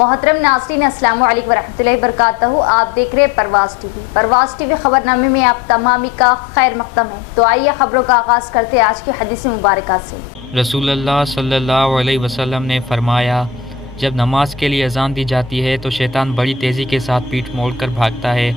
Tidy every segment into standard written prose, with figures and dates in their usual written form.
मोहतरम नाज़रीन, अस्सलामु अलैकुम वरहमतुल्लाहि वबरकातुहू। आप देख रहे हैं परवाज़ टीवी। परवाज़ टीवी खबरनामे में आप तमामी का खैर मक़दम है। तो आइए खबरों का आगाज़ करते हैं आज की हदीस मुबारक से। रसूलुल्लाह सल्लल्लाहु अलैहि वसल्लम ने फरमाया, जब नमाज के लिए अज़ान दी जाती है तो शैतान बड़ी तेज़ी के साथ पीठ मोड़कर भागता है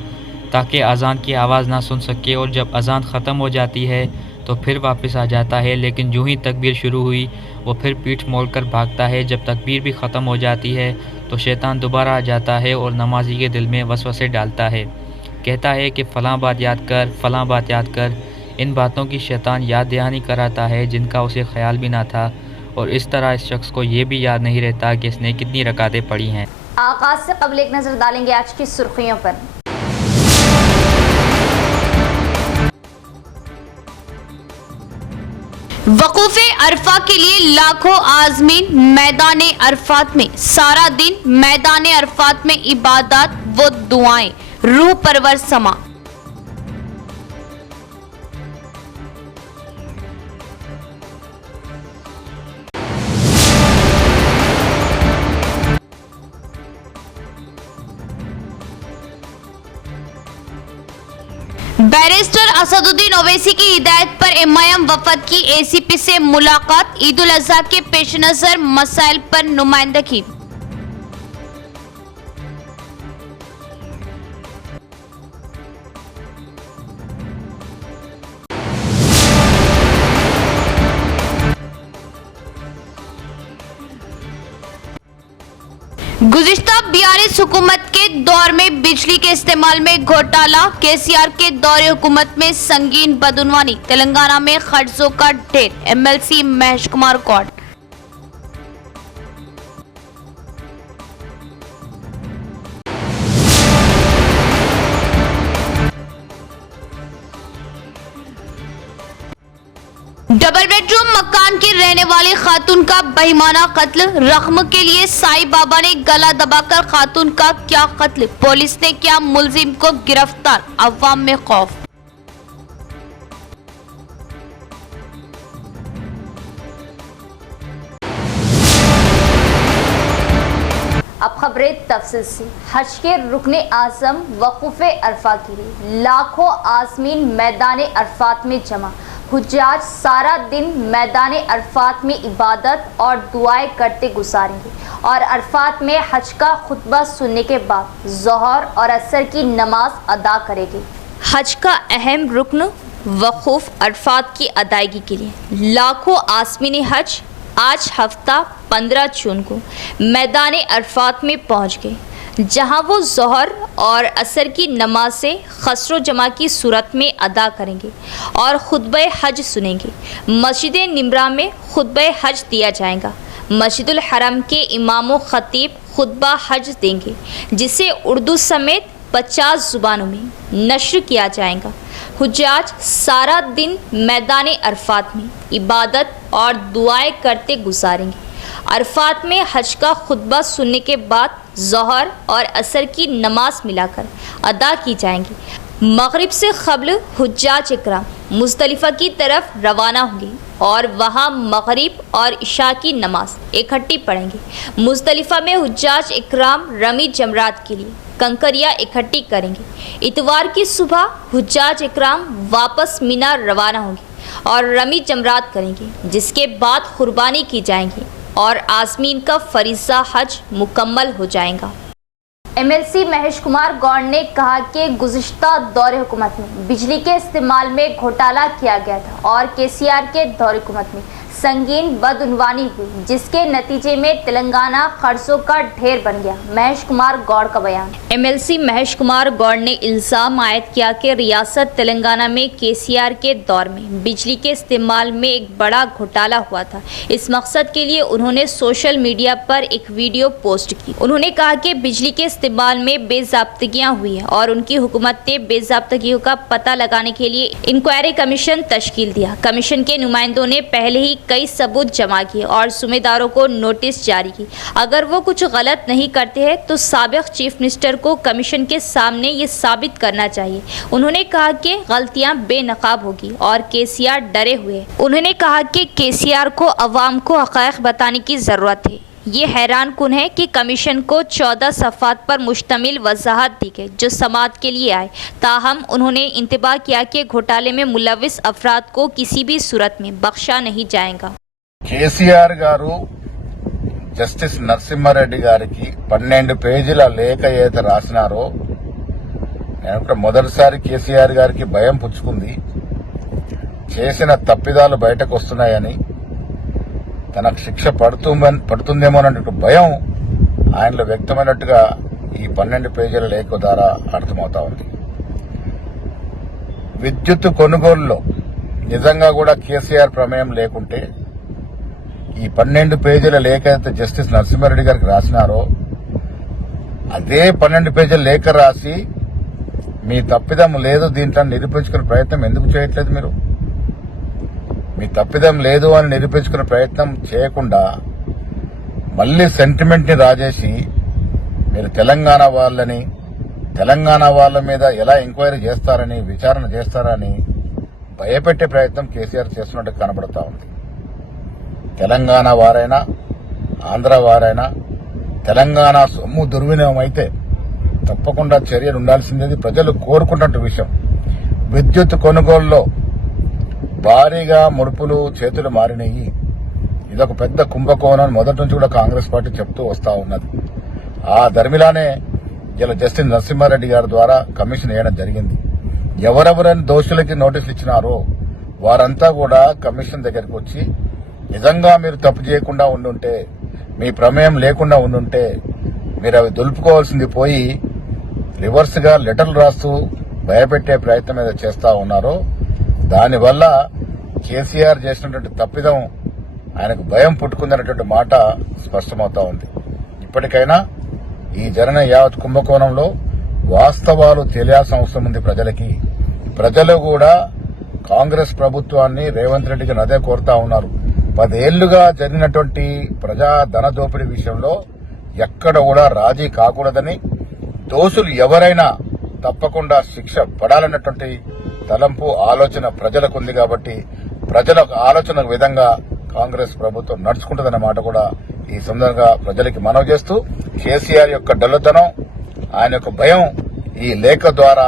ताकि अज़ान की आवाज़ ना सुन सके, और जब अज़ान ख़त्म हो जाती है तो फिर वापस आ जाता है, लेकिन यूँ ही तकबीर शुरू हुई वो फिर पीठ मोड़कर भागता है। जब तकबीर भी ख़त्म हो जाती है तो शैतान दोबारा आ जाता है और नमाजी के दिल में वसवसे डालता है, कहता है कि फ़लाँ बात याद कर, फ़लाँ बात याद कर। इन बातों की शैतान याद दहानी कराता है जिनका उसे ख्याल भी ना था, और इस तरह इस शख्स को ये भी याद नहीं रहता कि इसने कितनी रकातें पढ़ी हैं। आगाज़ से कबल एक नज़र डालेंगे आज की सुर्खियों पर। वक़ूफ़े अरफा के लिए लाखों आज़मीन मैदान अरफात में, सारा दिन मैदान अरफात में इबादत व दुआएं, रूह परवर समा। बैरिस्टर असदुद्दीन ओवैसी की हिदायत पर एमआईएम वफद की एसीपी से मुलाकात, ईद उल अज़हा के पेश नज़र मसाइल पर नुमाइंदगी। गुज़िश्ता 42 हुकूमत के दौर में बिजली के इस्तेमाल में घोटाला, केसीआर के दौरे हुकूमत में संगीन बदउनवानी, तेलंगाना में खर्चों का ढेर, MLC Mahesh Kumar Goud. Double bedroom मकान की रहने वाली खातून का बेईमाना कत्ल, रख्म के लिए साईं बाबा ने गला दबाकर खातून का क्या कत्ल, पुलिस ने किया मुलजिम को गिरफ्तार, अवाम में खौफ। अब खबरें तफसील से। हज के रुकने आज़म वक़ूफ़े अरफा के लिए लाखों आज़मीन मैदान अरफात में जमा। हुज्जाज सारा दिन मैदान अरफात में इबादत और दुआएं करते गुजारेंगे और अरफात में हज का खुतबा सुनने के बाद ज़ोहर और असर की नमाज अदा करेंगे। हज का अहम रुकन वक़ूफ़ अरफात की अदायगी के लिए लाखों आज़मीन हज आज हफ्ता 15 जून को मैदान अरफात में पहुंच गए, जहां वो ज़ोहर और असर की नमाज से खसरो जमा की सूरत में अदा करेंगे और खुतबे हज सुनेंगे। मस्जिद निमरा में खुतबे हज दिया जाएगा। मस्जिदुल हरम के इमाम व खतीब खुतबा हज देंगे, जिसे उर्दू समेत 50 ज़ुबानों में नश्र किया जाएगा। हुज्जाज सारा दिन मैदान अरफात में इबादत और दुआएं करते गुजारेंगे। अरफात में हज का खुतबा सुनने के बाद ज़ोहर और असर की नमाज मिलाकर अदा की जाएंगी। मगरिब से क़ब्ल हुज्जाज इकराम मुज़दलिफ़ा की तरफ रवाना होंगे और वहां मगरिब और इशा की नमाज इकट्ठी पढ़ेंगे। मुज़दलिफ़ा में हुज्जाज इकराम रमी जमरात के लिए कंकरियाँ इकट्ठी करेंगे। इतवार की सुबह हुज्जाज इकराम वापस मीना रवाना होंगे और रमी जमरात करेंगे, जिसके बाद कुर्बानी की जाएंगी और आज़मीन का फरीज़ा हज मुकम्मल हो जाएगा। एमएलसी महेश कुमार गौड़ ने कहा कि गुज़िश्ता दौरे हुकूमत में बिजली के इस्तेमाल में घोटाला किया गया था और केसीआर के दौरे हुकूमत में संगीन बदउनवानी हुई, जिसके नतीजे में तेलंगाना खर्चों का ढेर बन गया। महेश कुमार गौड़ का बयान। एमएलसी महेश कुमार गौड़ ने इल्ज़ाम आयद किया कि रियासत तेलंगाना में केसीआर के दौर में बिजली के इस्तेमाल में एक बड़ा घोटाला हुआ था। इस मकसद के लिए उन्होंने सोशल मीडिया पर एक वीडियो पोस्ट की। उन्होंने कहा कि बिजली के इस्तेमाल में बेज़ाब्तगियाँ हुई हैं और उनकी हुकूमत ने बेज़ाब्तगियों का पता लगाने के लिए इंक्वायरी कमीशन तश्कील दिया। कमीशन के नुमाइंदों ने पहले ही कई सबूत जमा किए और ज़िम्मेदारों को नोटिस जारी की। अगर वो कुछ गलत नहीं करते हैं तो साबिक़ चीफ मिनिस्टर को कमीशन के सामने ये साबित करना चाहिए। उन्होंने कहा कि गलतियां बेनकाब होगी और केसीआर डरे हुए हैं। उन्होंने कहा कि केसीआर को अवाम को हक़ाइक़ बताने की ज़रूरत है। ये हैरान कुन है कि कमीशन को 14 सफ़ात पर मुश्तमिल वजाहत दी गई जो समाअत के लिए आए, ताहम उन्होंने इंतबाह किया कि घोटाले में मुलविस अफराद को किसी भी सूरत में बख्शा नहीं जाएगा। కేసీఆర్ గారు జస్టిస్ నరసింహారెడ్డి గారికి 12 పేజీల లేఖ ఏదైతే రాసినారో నేను మొదటిసారి కేసీఆర్ గారికి భయం పుచ్చుకుంది. చేసిన తప్పిదాలు బయటకు వస్తున్నాయని, తనకు శిక్ష పడుతుందేమో అన్నట్టు భయం ఆయనలో వ్యక్తమైనట్టుగా ఈ 12 పేజీల లేఖ ద్వారా అర్థమవుతా ఉంది. విద్యుత్ కొనుగోలులో నిజంగా కూడా కేసీఆర్ ప్రమేయం లేకుంటే ఈ 12 పేజీల లేఖ అయితే జస్టిస్ నరసింహారెడ్డి గారికి రాసినారో అదే 12 పేజీల లేఖ రాసి మీ తప్పిదం లేదు దీంట్లో నిరూపించుకునే ప్రయత్నం ఎందుకు చేయట్లేదు? మీరు మీ తప్పిదం లేదు అని నిరూపించుకునే ప్రయత్నం చేయకుండా మళ్లీ సెంటిమెంట్ ని రాజేసి మీరు తెలంగాణ వాళ్ళ మీద ఎలా ఎంక్వైరీ చేస్తారని, విచారణ చేస్తారని భయపెట్టే ప్రయత్నం కేసీఆర్ చేస్తున్నట్టు కనబడతా ఉంది. తెలంగాణ వారైనా ఆంధ్ర వారైనా తెలంగాణ సొమ్ము దుర్వినియోగం అయితే తప్పకుండా చర్యలు ఉండాల్సిందేది ప్రజలు కోరుకుంటున్న విషయం. విద్యుత్ కొనుగోలులో భారీగా ముడుపులు చేతులు మారినాయి. ఇదొక పెద్ద కుంభకోణం మొదటి నుంచి కూడా కాంగ్రెస్ పార్టీ చెప్తూ వస్తా ఉన్నది. ఆ ధర్మిలానే ఇలా జస్టిస్ నరసింహారెడ్డి గారి ద్వారా కమిషన్ వేయడం జరిగింది. ఎవరెవరైనా దోషులకి నోటీసులు ఇచ్చినారో వారంతా కూడా కమిషన్ దగ్గరికి వచ్చి నిజంగా మీరు తప్పు చేయకుండా ఉండుంటే, మీ ప్రమేయం లేకుండా ఉండుంటే మీరు అవి దులుపుకోవాల్సింది పోయి రివర్స్ గా లెటర్లు రాస్తూ భయపెట్టే ప్రయత్నం ఏదో చేస్తా ఉన్నారో దానివల్ల కేసీఆర్ చేసినటువంటి తప్పిదం ఆయనకు భయం పుట్టుకుందనేటువంటి మాట స్పష్టమవుతా ఉంది. ఇప్పటికైనా ఈ జరిగిన యావత్ కుంభకోణంలో వాస్తవాలు తెలియాల్సిన అవసరం ఉంది ప్రజలకి. ప్రజలు కూడా కాంగ్రెస్ ప్రభుత్వాన్ని, రేవంత్ రెడ్డికి అదే కోరుతా ఉన్నారు. 10 ఏళ్లుగా జరిగినటువంటి ప్రజా ధన దోపిడీ విషయంలో ఎక్కడ కూడా రాజీ కాకూడదని, దోషులు ఎవరైనా తప్పకుండా శిక్ష పడాలన్నటువంటి తలంపు ఆలోచన ప్రజలకు ఉంది. కాబట్టి ప్రజల ఆలోచన విధంగా కాంగ్రెస్ ప్రభుత్వం నడుచుకుంటుందన్న మాట కూడా ఈ సందర్భంగా ప్రజలకి మనవి చేస్తూ, కేసీఆర్ యొక్క డల్లుతనం, ఆయన యొక్క భయం ఈ లేఖ ద్వారా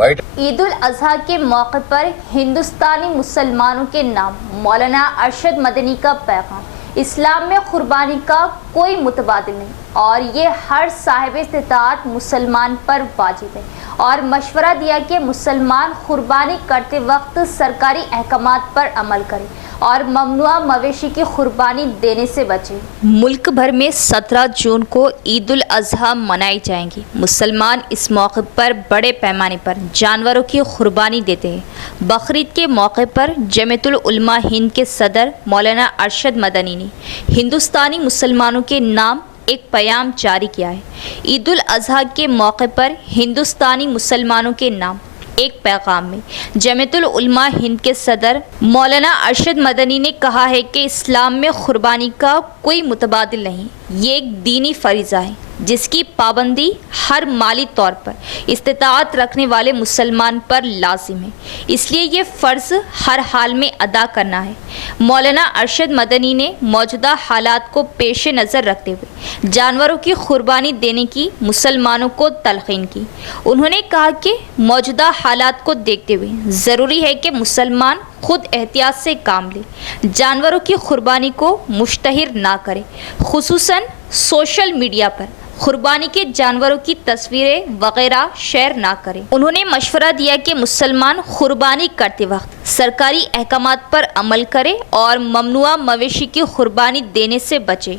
బయట. ईद उल अजहा के मौके पर हिंदुस्तानी मुसलमानों के नाम मौलाना अरशद मदनी का पैगाम, इस्लाम में कुर्बानी का कोई मुतबादिल नहीं और ये हर साहिब इस्तिताअत मुसलमान पर वाजिब है और मशवरा दिया कि मुसलमान कुर्बानी करते वक्त सरकारी अहकामात पर अमल करें और ममनुआ मवेशी की कुर्बानी देने से बचे। मुल्क भर में 17 जून को ईद उल अजहा मनाई जाएंगी। मुसलमान इस मौके पर बड़े पैमाने पर जानवरों की कुर्बानी देते हैं। बकरीद के मौके पर जमीयतुल उलमा हिंद के सदर मौलाना अरशद मदनी ने हिंदुस्तानी मुसलमानों के नाम एक पैगाम जारी किया है। ईद उल अजहा के मौके पर हिंदुस्तानी मुसलमानों के नाम एक पैगाम में जमीयतुल उलमा हिंद के सदर मौलाना अरशद मदनी ने कहा है कि इस्लाम में कुर्बानी का कोई मुतबादिल नहीं, ये एक दीनी फरीज़ा है जिसकी पाबंदी हर माली तौर पर इस्तिताअत रखने वाले मुसलमान पर लाजिम है, इसलिए ये फ़र्ज़ हर हाल में अदा करना है। मौलाना अरशद मदनी ने मौजूदा हालात को पेश नज़र रखते हुए जानवरों की कुर्बानी देने की मुसलमानों को तलक़ीन की। उन्होंने कहा कि मौजूदा हालात को देखते हुए ज़रूरी है कि मुसलमान खुद एहतियात से काम ले, जानवरों की कुर्बानी को मुश्तहिर ना करें, खुसूसन सोशल मीडिया पर कुर्बानी के जानवरों की तस्वीरें वगैरह शेयर ना करें। उन्होंने मशवरा दिया कि मुसलमान कुर्बानी करते वक्त सरकारी अहकामात पर अमल करें और ममनुआ मवेशी की कुर्बानी देने से बचे।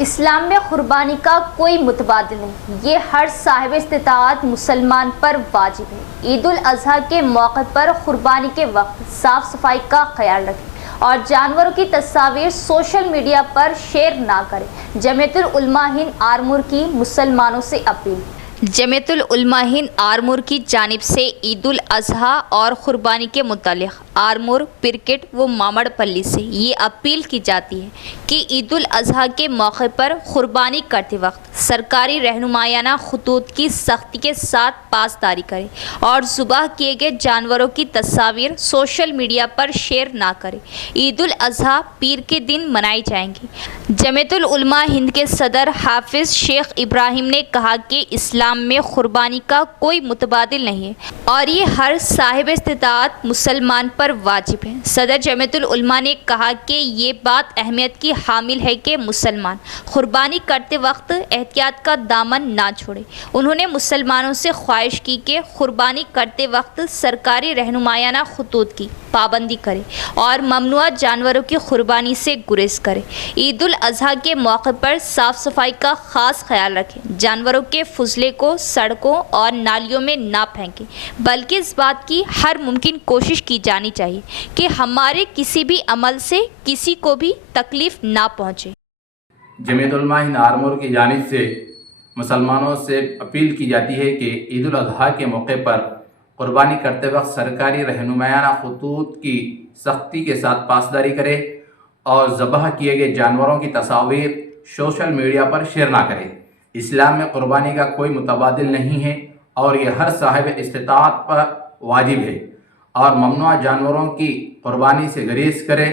इस्लाम में कुर्बानी का कोई मुतबादिल नहीं, ये हर साहिब इस्तिताअत मुसलमान पर वाजिब है। ईद उल अजहा के मौके पर कुर्बानी के वक्त साफ सफाई का ख्याल रखें और जानवरों की तस्वीर सोशल मीडिया पर शेयर ना करें। जमीयतुल उलमा हिंद आरमूर की मुसलमानों से अपील। जमीयतुल उलमा हिंद आरमूर की जानिब से ईद उल अजहा और कुर्बानी के मुतालिक आरमोर, पिरकेट व मामड़पल्ली से ये अपील की जाती है कि ईद उल अजहा के मौके पर कुर्बानी करते वक्त सरकारी रहनुमायाना खतूत की सख्ती के साथ पासदारी करें और ज़ुबाह किए गए जानवरों की तस्वीर सोशल मीडिया पर शेयर ना करें। ईद उल अजहा पीर के दिन मनाई जाएंगी। जमीयतुल उलमा हिंद के सदर हाफिज शेख इब्राहिम ने कहा कि इस्लाम में कुर्बानी का कोई मुतबादिल नहीं है और ये हर साहिब इस्तिताअत मुसलमान पर वाजिब है। सदर जमीयतुल उलमा ने कहा कि ये बात अहमियत की हामिल है कि मुसलमान कुर्बानी करते वक्त एहतियात का दामन ना छोड़े। उन्होंने मुसलमानों से ख्वाहिश की कि कुर्बानी करते वक्त सरकारी रहनुमायाना खतूत की पाबंदी करें और ममनुआ जानवरों की कुर्बानी से गुरेज करें। ईद उल अजहा के मौके पर साफ़ सफाई का ख़ास ख्याल रखें। जानवरों के फुजले को सड़कों और नालियों में ना फेंकें, बल्कि इस बात की हर मुमकिन कोशिश की जानी चाहिए कि हमारे किसी भी अमल से किसी को भी तकलीफ़ ना पहुँचे। जमीयतुल उलमा हिंद आरमोर की जानिब से मुसलमानों से अपील की जाती है कि ईद उल अजहा के मौके पर कुर्बानी करते वक्त सरकारी रहनुमायाना खतूत की सख्ती के साथ पासदारी करें और ज़बह किए गए जानवरों की तस्वीर सोशल मीडिया पर शेयर ना करें। इस्लाम में कुर्बानी का कोई मुतबादिल नहीं है और यह हर साहिब इस्तिताअत पर वाजिब है और ममनुआ जानवरों की कुर्बानी से गुरेज करें।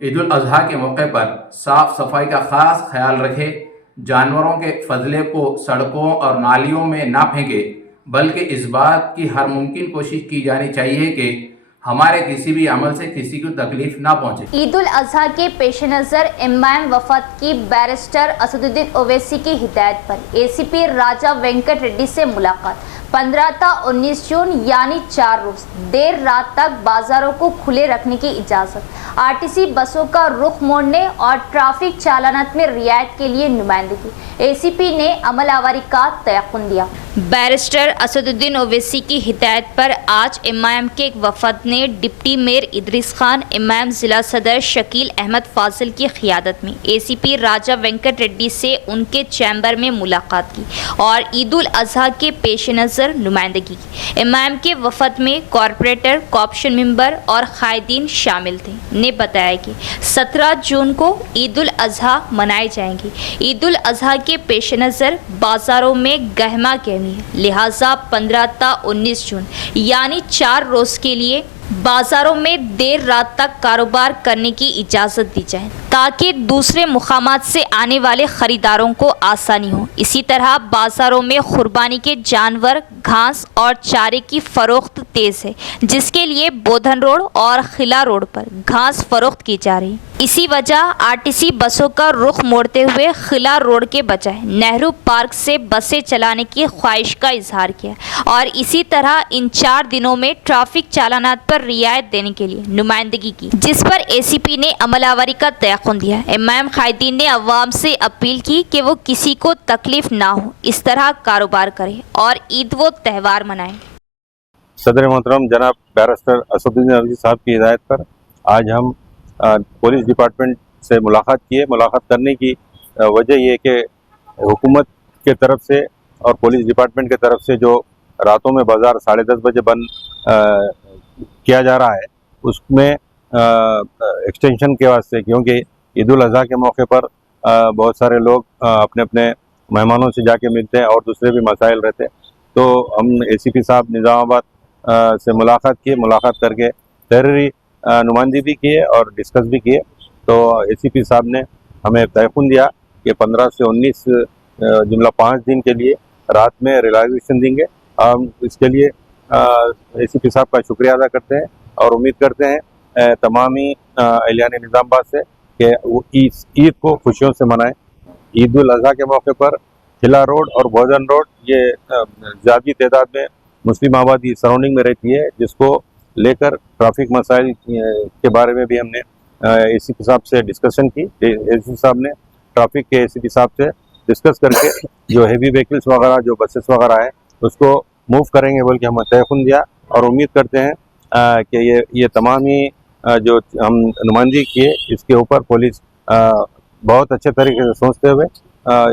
ईद उल अजहा के मौके पर साफ़ सफाई का ख़ास ख्याल रखें। जानवरों के फजले को सड़कों और नालियों में ना फेंकें, बल्कि इस बात की हर मुमकिन कोशिश की जानी चाहिए कि हमारे किसी भी अमल से किसी को तकलीफ ना पहुंचे। ईद उल अजहा के पेश नज़र इमाम वफद की बैरिस्टर असदुद्दीन ओवैसी की हिदायत पर एसीपी राजा वेंकट रेड्डी से मुलाकात। 15 ता 19 जून यानी 4 रोज देर रात तक बाजारों को खुले रखने की इजाज़त। आरटीसी बसों का रुख मोड़ने और ट्रैफिक चालानात में रियायत के लिए नुमाइंदगी। एसीपी ने अमलावरी का तयक़ुन दिया। बैरिस्टर असदुद्दीन ओवैसी की हिदायत पर आज इमाम के एक वफद ने डिप्टी मेयर इदरीस खान, इमाम ज़िला सदर शकील अहमद फाजिल की क़ियादत में एसीपी राजा वेंकट रेड्डी से उनके चैम्बर में मुलाकात की और ईद उल अजहा के पेश नज़र नुमाइंदगी की। इमाम के वफद में कॉरपोरेटर, कॉर्पोरेशन मेंबर और कायदीन शामिल थे। ने बताया कि 17 जून को ईद उल अजहा मनाई जाएंगी। ईद उल अजहा के पेश नज़र बाज़ारों में गहमा गहमी है, लिहाजा 15 ता 19 जून यानी 4 रोज़ के लिए बाज़ारों में देर रात तक कारोबार करने की इजाज़त दी जाए ताकि दूसरे मुकामात से आने वाले ख़रीदारों को आसानी हो। इसी तरह बाज़ारों में कुर्बानी के जानवर, घास और चारे की फ़रोख्त तेज़ है, जिसके लिए बोधन रोड और खिला रोड पर घास फ़रोख्त की जा रही है। इसी वजह आरटीसी बसों का रुख मोड़ते हुए खिला रोड के बजाय नेहरू पार्क से बसें चलाने की ख्वाहिश का इजहार किया और इसी तरह इन 4 दिनों में ट्रैफिक चालानात पर रियायत देने के लिए नुमाइंदगी की, जिस पर एसीपी ने अमलावरी का तयक़ुन दिया। इमाम कायदीन ने अवाम से अपील की कि वो किसी को तकलीफ ना हो, इस तरह कारोबार करें और ईद व त्यौहार मनाएं। सदर मोहतरम जनाब बैरिस्टर असदुद्दीन ओवैसी साहब की हिदायत पर आज हम पुलिस डिपार्टमेंट से मुलाकात किए। मुलाकात करने की वजह ये कि हुकूमत के तरफ से और पुलिस डिपार्टमेंट के तरफ से जो रातों में बाज़ार 10:30 बजे बंद किया जा रहा है, उसमें एक्सटेंशन के वास्ते, क्योंकि ईद उल अजहा के मौके पर बहुत सारे लोग अपने अपने मेहमानों से जाके मिलते हैं और दूसरे भी मसाइल रहते हैं, तो हम एसीपी साहब निज़ामाबाद से मुलाकात किए। मुलाकात करके तहरीरी नुमाइंदगी भी किए और डिस्कस भी किए। तो एसीपी साहब ने हमें तयक़ुन दिया कि 15 से 19 जुमला 5 दिन के लिए रात में रिलैक्सेशन देंगे। हम इसके लिए एसीपी साहब का शुक्रिया अदा करते हैं और उम्मीद करते हैं तमामी अहलियान निज़ामाबाद से कि वो ईद को खुशियों से मनाएं। ईद उल अजहा के मौके पर खिला रोड और बोधन रोड ये ज़्यादा तादाद में मुस्लिम आबादी सराउंडिंग में रहती है, जिसको लेकर ट्रैफिक मसाइल के बारे में भी हमने एसीपी साहब से डिस्कशन की। एसीपी साहब ने ट्रैफिक के एसीपी साहब से डिस्कस करके जो हेवी व्हीकल्स वगैरह, जो बसेस वगैरह हैं, उसको मूव करेंगे बोल के हमें तयक़ुन दिया और उम्मीद करते हैं कि ये तमाम ही जो हम नुमाइंदगी किए, इसके ऊपर पुलिस बहुत अच्छे तरीके से सोचते हुए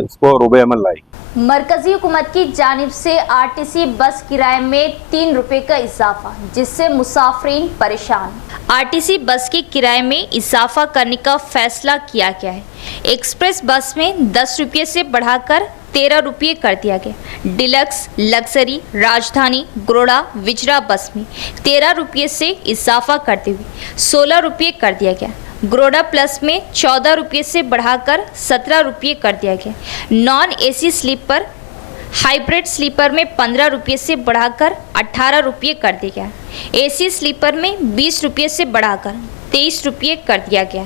इसको रोबे अमल लाई। मरकजी हुकूमत की जानिब से आरटीसी बस किराए में 3 रुपए का इजाफा, जिससे मुसाफिरीन परेशान। आरटीसी बस के किराए में इजाफा करने का फैसला किया गया है। एक्सप्रेस बस में 10 रुपये से बढ़ाकर 13 रुपये कर दिया गया। डिलक्स, लग्जरी, राजधानी, गरोड़ा, विजरा बस में 13 रुपये से इजाफा करते हुए 16 रुपये कर दिया गया। गरोड़ा प्लस में 14 रुपये से बढ़ाकर 17 रुपये कर दिया गया। Non AC sleeper, hybrid sleeper में 15 रुपये से बढ़ाकर 18 रुपये कर दिया गया। एसी स्लीपर में 20 रुपये से बढ़ाकर 23 रुपये कर दिया गया।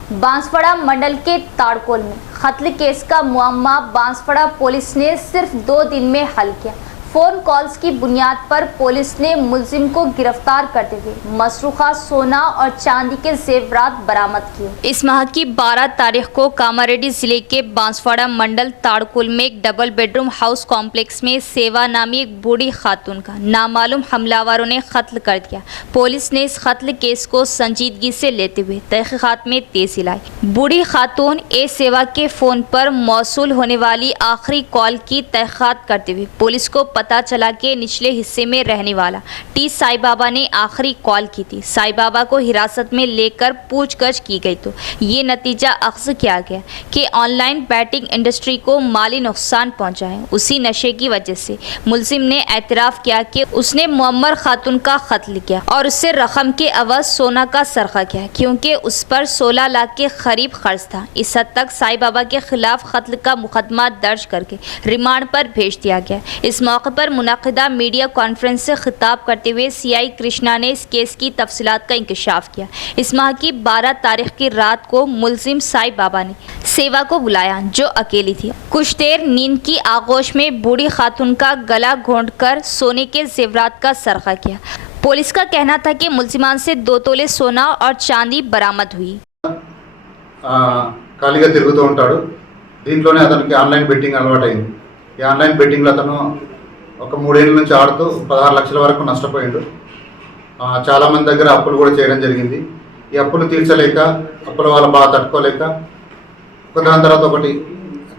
बांसवाड़ा मंडल के ताड़कोल में कत्ल केस का मुअम्मा बांसवाड़ा पुलिस ने सिर्फ 2 दिन में हल किया। फोन कॉल्स की बुनियाद पर पुलिस ने मुलजिम को गिरफ्तार करते हुए मसरूखा सोना और चांदी के जेवरात बरामद किए। इस माह की 12 तारीख को कामारेड्डी जिले के बांसवाड़ा मंडल ताड़कुल में एक डबल बेडरूम हाउस कॉम्प्लेक्स में सेवा नामी एक बूढ़ी खातून का नामालूम हमलावरों ने कत्ल कर दिया। पुलिस ने इस कत्ल केस को संजीदगी से लेते हुए तहकीकात में तेजी लाई। बूढ़ी खातून ए सेवा के फोन पर मौसूल होने वाली आखिरी कॉल की तहकीकात करते हुए पुलिस को पता चला कि निचले हिस्से में रहने वाला टी साई बाबा ने आखिरी कॉल की थी। साई बाबा को हिरासत में लेकर पूछताछ की गई तो ये नतीजा अख्ज़ किया गया कि ऑनलाइन बैटिंग इंडस्ट्री को माली नुकसान पहुंचा है। उसी नशे की वजह से मुलजिम ने एतराफ़ किया कि उसने मुअम्मर खातून का कत्ल किया और उससे रकम के अवज़ सोना का सरका किया, क्योंकि उस पर 16 लाख के करीब खर्च था। इस हद तक साई बाबा के खिलाफ कत्ल का मुकदमा दर्ज करके रिमांड पर भेज दिया गया। इस मौके पर मुनाकिदा मीडिया कॉन्फ्रेंस से खिताब करते हुए सीआई कृष्णा ने इस केस की तफसीलात का इंकशाफ किया। इस माह की 12 तारीख की रात को मुलजिम साई बाबा ने सेवा को बुलाया, जो अकेली थी। कुछ देर नींद की आगोश में बूढ़ी खातून का गला घोंटकर सोने के जेवरात का सरका किया। पुलिस का कहना था कि मुलजिमान से 2 तोले सोना और चांदी बरामद हुई। ఖాళీగా తిరుగుతూ ఉంటాడు। దీంట్లోనే అతనికి ఆన్లైన్ బెట్టింగ్ అలవాటైంది। ఈ ఆన్లైన్ బెట్టింగ్లో అతను ఒక 3 ఏళ్ళ నుంచి ఆడుతూ 16 లక్షల వరకు నష్టపోయిండు। చాలామంది దగ్గర అప్పులు కూడా చేయడం జరిగింది। ఈ అప్పులు తీర్చలేక, అప్పుల వాళ్ళ బాధ తట్టుకోలేక ఒకదాని తర్వాత ఒకటి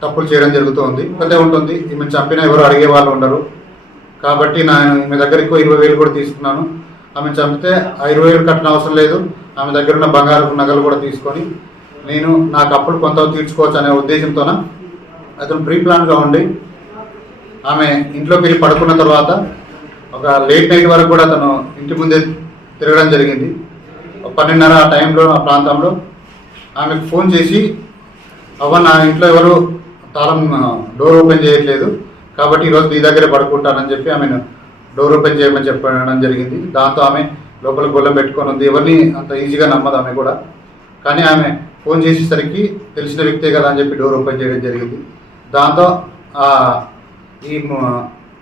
తప్పులు చేయడం జరుగుతుంది। ఒకటే ఉంటుంది, ఈమె చంపినా ఎవరు అడిగే వాళ్ళు ఉండరు కాబట్టి ఈమె దగ్గరికి 20,000 కూడా తీసుకున్నాను। ఆమె చంపితే ఆ 20,000 కట్టిన అవసరం లేదు, ఆమె దగ్గర ఉన్న బంగారు నగలు కూడా తీసుకొని నేను నాకు అప్పులు కొంత తీర్చుకోవచ్చు అనే ఉద్దేశంతోన అతను ప్రీ ప్లాన్గా ఉండి ఆమె ఇంట్లోకి వెళ్ళి పడుకున్న తర్వాత ఒక లేట్ నైట్ వరకు కూడా అతను ఇంటి ముందే తిరగడం జరిగింది। 12:30 ఆ టైంలో ఆ ప్రాంతంలో ఆమెకు ఫోన్ చేసి, అవ్వ నా ఇంట్లో ఎవరు తాళం డోర్ ఓపెన్ చేయట్లేదు కాబట్టి ఈరోజు నీ దగ్గరే పడుకుంటానని చెప్పి ఆమెను డోర్ ఓపెన్ చేయమని చెప్పడం జరిగింది। దాంతో ఆమె లోపల గొల్లం పెట్టుకొని ఉంది। ఎవరిని అంత ఈజీగా నమ్మదు ఆమె కూడా, కానీ ఆమె ఫోన్ చేసేసరికి తెలిసిన వ్యక్తే కదా అని చెప్పి డోర్ ఓపెన్ చేయడం జరిగింది। దాంతో ఈ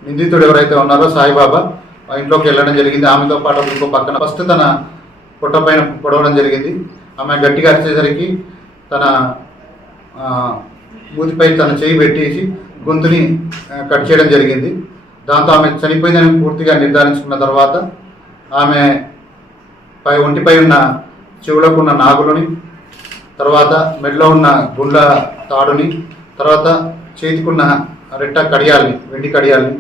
నిందితుడు ఎవరైతే ఉన్నారో సాయిబాబా ఇంట్లోకి వెళ్ళడం జరిగింది। ఆమెతో పాటు ఇంకో పక్కన ఫస్ట్ తన పొట్ట పైన పొడవడం జరిగింది। ఆమె గట్టిగా అరిచేసరికి తన మూతిపై తన చేయి పెట్టేసి గొంతుని కట్ చేయడం జరిగింది। దాంతో ఆమె చనిపోయిందని పూర్తిగా నిర్ధారించుకున్న తర్వాత ఆమె ఒంటిపై ఉన్న చెవులకు ఉన్న నాగులని, తర్వాత మెడలో ఉన్న గుండ్ల తాడుని, తర్వాత చేతికున్న రెట్ట కడియాల్ని, వెండి కడియాల్ని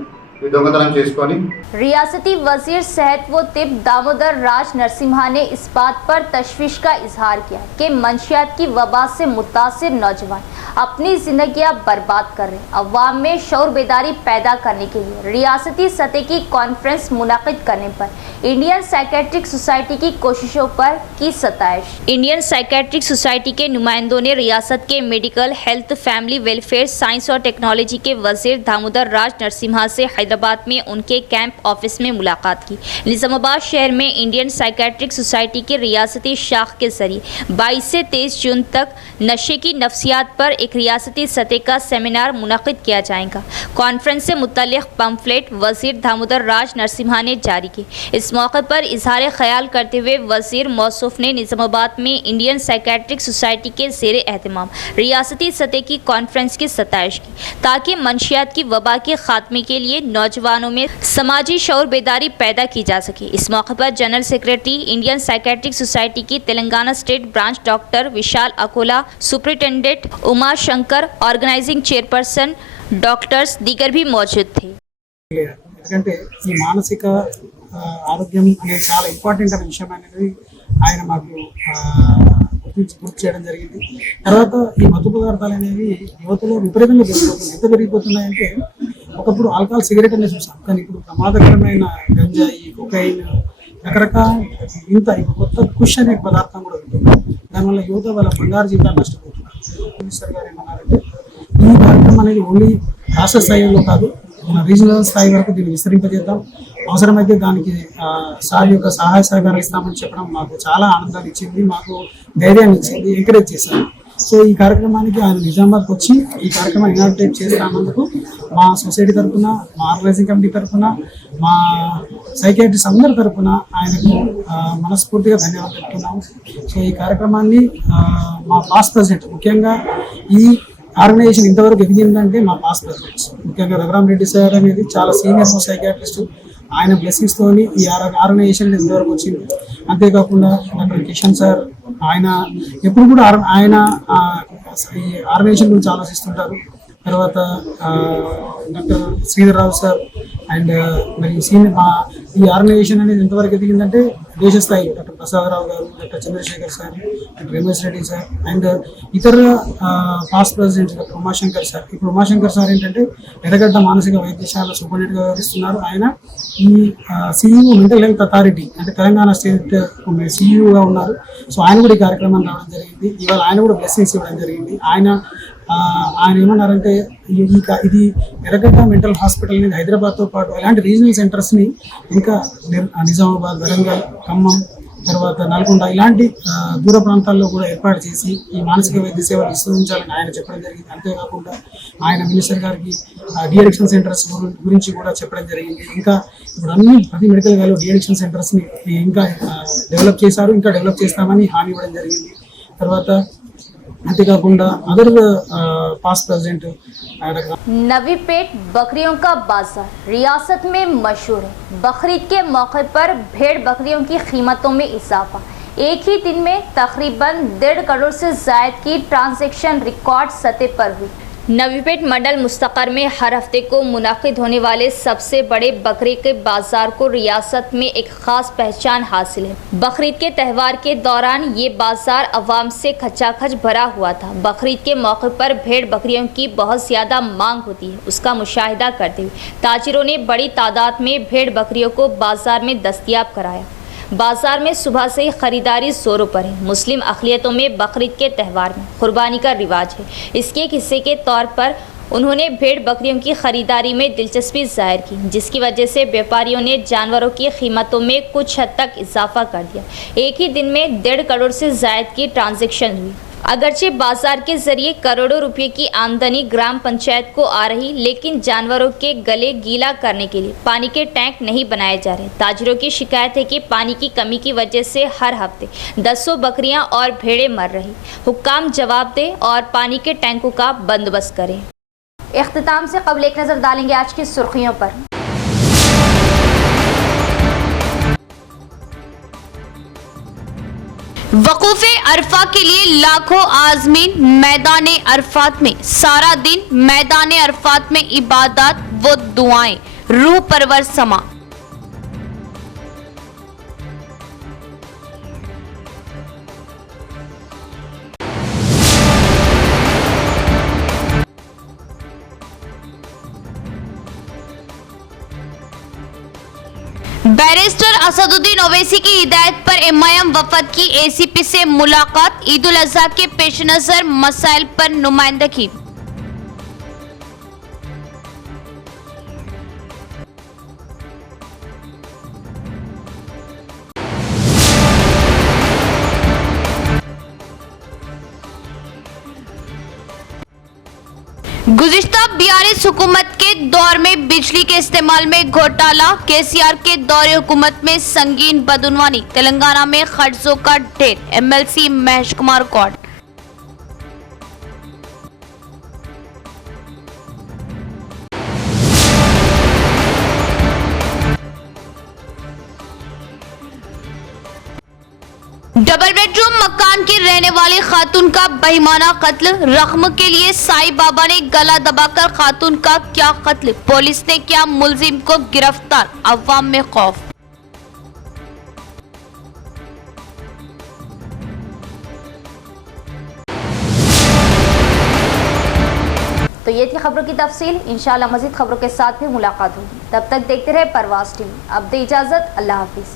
దొంగతనం చేసుకొని रियासती वजीर सेहत व तिब दामोदर राज नरसिम्हा ने इस बात पर तशवीश का इजहार किया कि मंशियात की वबा से मुतासिर नौजवान अपनी जिंदगियां बर्बाद कर रहे। अवाम में शऊर बेदारी पैदा करने के लिए रियासती सतह की कॉन्फ्रेंस मुनाकिद करने पर इंडियन साइकेट्रिक सोसाइटी की कोशिशों पर की सताइश। इंडियन साइकेट्रिक सोसाइटी के नुमाइंदों ने रियासत के medical, health, family welfare, science और टेक्नोलॉजी के वजीर दामोदर राज नरसिम्हा से हैदराबाद में उनके कैंप ऑफिस में मुलाकात की। निजामाबाद शहर में इंडियन साइकेट्रिक सोसाइटी के रियासती शाख के जरिए 22 से 23 जून तक नशे की नफ्सियात पर एक रियासती सतह का सेमिनार मुनक़िद किया जाएगा। कॉन्फ्रेंस से मुतल्लिक़ पम्फलेट वजीर दामोदर राज नरसिम्हा ने जारी की। इस मौके पर इजहार ख्याल करते हुए वजीर मौसूफ ने निजामाबाद में इंडियन साइकेट्रिक सोसाइटी के ज़ेर एहतमाम रियासती सतह की कॉन्फ्रेंस की सताइश की, ताकि मंशियात की वबा के खात्मे के लिए नौजवानों में समाजी शऊर बेदारी पैदा की जा सके। इस मौके पर general secretary Indian psychiatric society की Telangana state branch doctor Vishal Akola, superintendent Uma Shankar, organising chairperson doctors दीगर भी मौजूद थे। ఎందుకంటే ఈ మానసిక ఆరోగ్యం అనేది చాలా ఇంపార్టెంట్ అనే విషయం అనేది ఆయన మాకు గుర్తు చేయడం జరిగింది. తర్వాత ఈ మత్తు పదార్థాలు అనేవి యువతలో విపరీతంగా పెరిగిపోతుంది. ఎంత పెరిగిపోతున్నాయంటే ఒకప్పుడు ఆల్కహాల్, సిగరెట్ అనేది చూసాం, కానీ ఇప్పుడు ప్రమాదకరమైన గంజాయి, కొకైన్, రకరకాల ఇంత కొత్త కుష్ అనే పదార్థం కూడా ఉంటుంది. దానివల్ల యువత వాళ్ళ బంగారు జీవితాలు నష్టపోతున్నారు. మినిస్టర్ గారు ఏమన్నారంటే ఈ కార్యక్రమం అనేది ఓన్లీ రాష్ట్ర స్థాయిలో కాదు, మన రీజనల్ స్థాయి వరకు దీన్ని విస్తరింపజేద్దాం, అవసరమైతే దానికి సార్ యొక్క సహాయ సహకారం ఇస్తామని చెప్పడం మాకు చాలా ఆనందాన్ని ఇచ్చింది, మాకు ధైర్యాన్ని ఇచ్చింది, ఎంకరేజ్ చేశారు. సో ఈ కార్యక్రమానికి ఆయన నిజామాబాద్కి వచ్చి ఈ కార్యక్రమం ఇనాగ్రేట్ చేస్తానందుకు మా సొసైటీ తరఫున, మా ఆర్గనైజింగ్ కమిటీ తరఫున, మా సైకియాట్రిస్ట్ అందరి తరఫున ఆయనకు మనస్ఫూర్తిగా ధన్యవాదాలు చెప్తున్నాము. సో ఈ కార్యక్రమాన్ని మా పాస్ట్ ప్రెసిడెంట్, ముఖ్యంగా ఈ ఆర్గనైజేషన్ ఇంతవరకు ఎదిగిందంటే మా పాస్ట్ ప్రెసిడెంట్స్, ముఖ్యంగా రఘురామ్ రెడ్డి సార్ అనేది చాలా సీనియర్ సైకియాట్రిస్ట్, ఆయన బ్లెస్సింగ్స్ తోని ఈ ఆర్గనైజేషన్ ఇంతవరకు వచ్చింది. అంతేకాకుండా డాక్టర్ కిషన్ సార్, ఆయన ఎప్పుడు కూడా ఆయన ఈ ఆర్గనైజేషన్ గురించి ఆలోచిస్తుంటారు. తర్వాత doctor Sridhar Rao sir and మరి సీనియర్ ఈ ఆర్గనైజేషన్ అనేది ఎంతవరకు ఎదిగిందంటే దేశ స్థాయి doctor Prasadarao garu, doctor Chandrashekar sir, doctor MS Reddy sir and ఇతర past presidents doctor Umashankar sir. ఇప్పుడు ఉమాశంకర్ సార్ ఏంటంటే ఎర్రగడ్డ మానసిక వైద్యశాల సూపరింటెండెంట్గా వ్యవహరిస్తున్నారు. ఆయన ఈ సిఇఓ మెంటల్ హెల్త్ అథారిటీ అంటే తెలంగాణ స్టేట్ సిఇఓగా ఉన్నారు. సో ఆయన కూడా ఈ కార్యక్రమాన్ని రావడం జరిగింది. ఇవాళ ఆయన కూడా బ్లెస్సింగ్స్ ఇవ్వడం జరిగింది. ఆయన ఏమన్నారంటే ఇది ఎర్రగడ్డ మెంటల్ హాస్పిటల్ అనేది హైదరాబాద్తో పాటు అలాంటి రీజనల్ సెంటర్స్ని ఇంకా నిజామాబాద్, వరంగల్, ఖమ్మం, తర్వాత నల్గొండ ఇలాంటి దూర ప్రాంతాల్లో కూడా ఏర్పాటు చేసి ఈ మానసిక వైద్య సేవలు విస్తరించాలని ఆయన చెప్పడం జరిగింది. అంతేకాకుండా ఆయన మినిస్టర్ గారికి డిఅడిక్షన్ సెంటర్స్ గురించి కూడా చెప్పడం జరిగింది. ఇంకా ఇప్పుడు ప్రతి మెడికల్ కాలేజ్ డిఅడిక్షన్ సెంటర్స్ని ఇంకా డెవలప్ చేశారు, ఇంకా డెవలప్ చేస్తామని హామీ ఇవ్వడం జరిగింది. తర్వాత अंतेकाकुंडा अदर पास्ट प्रेसिडेंट नवीपेट बकरियों का बाजार रियासत में मशहूर है। बकरीद के मौके पर भेड़ बकरियों की कीमतों में इजाफा, एक ही दिन में तकरीबन 1.5 करोड़ से जायद की ट्रांजैक्शन रिकॉर्ड सतह पर हुई। नवीपेट मंडल मुस्तकर में हर हफ्ते को मुनाकिद होने वाले सबसे बड़े बकरी के बाजार को रियासत में एक खास पहचान हासिल है। बकरीद के त्यौहार के दौरान ये बाजार अवाम से खचाखच भरा हुआ था। बकरीद के मौके पर भेड़ बकरियों की बहुत ज़्यादा मांग होती है, उसका मुशाहिदा करते हुए ताजिरों ने बड़ी तादाद में भेड़ बकरियों को बाजार में दस्तयाब कराया। बाजार में सुबह से ही खरीदारी जोरों पर है। मुस्लिम अक़लियतों में बकरीद के त्यौहार में कुर्बानी का रिवाज है। इसके एक हिस्से के तौर पर उन्होंने भेड़ बकरियों की खरीदारी में दिलचस्पी जाहिर की, जिसकी वजह से व्यापारियों ने जानवरों की कीमतों में कुछ हद तक इजाफा कर दिया। एक ही दिन में 1.5 करोड़ से जायद की ट्रांजैक्शन हुई। अगरचे बाजार के जरिए करोड़ों रुपए की आमदनी ग्राम पंचायत को आ रही, लेकिन जानवरों के गले गीला करने के लिए पानी के टैंक नहीं बनाए जा रहे। ताजिरों की शिकायत है कि पानी की कमी की वजह से हर हफ्ते 100 बकरियां और भेड़ें मर रही। हुक्काम जवाब दें और पानी के टैंकों का बंदोबस्त करें। इख्तिताम से कबल एक नज़र डालेंगे आज की सुर्खियों पर। वकूफ़े अरफा के लिए लाखों आज़मीन मैदान अरफात में सारा दिन मैदान अरफात में इबादत व दुआएं, रूह परवर समा। बैरिस्टर असदुद्दीन ओवैसी की हिदायत पर एमआईएम वफद की एसीपी से मुलाकात, ईद उल अजहा के पेश नजर मसाइल पर नुमाइंदगी। गुज़िश्ता बीआरएस हुकूमत के दौर में बिजली के इस्तेमाल में घोटाला, केसीआर के दौरे हुकूमत में संगीन बदउनवानी, तेलंगाना में खर्चों का ढेर, एमएलसी महेश कुमार कौर। राजस्थान की रहने वाली खातून का बेईमाना कत्ल, रख्म के लिए साईं बाबा ने गला दबाकर खातून का किया कत्ल, पुलिस ने किया मुलजिम को गिरफ्तार, अवाम में खौफ। तो ये थी खबरों की तफसील। इंशाअल्लाह मज़ीद खबरों के साथ भी मुलाकात होगी। तब तक देखते रहे परवाज़ टीवी। अब दे इजाज़त, अल्लाह हाफिज़।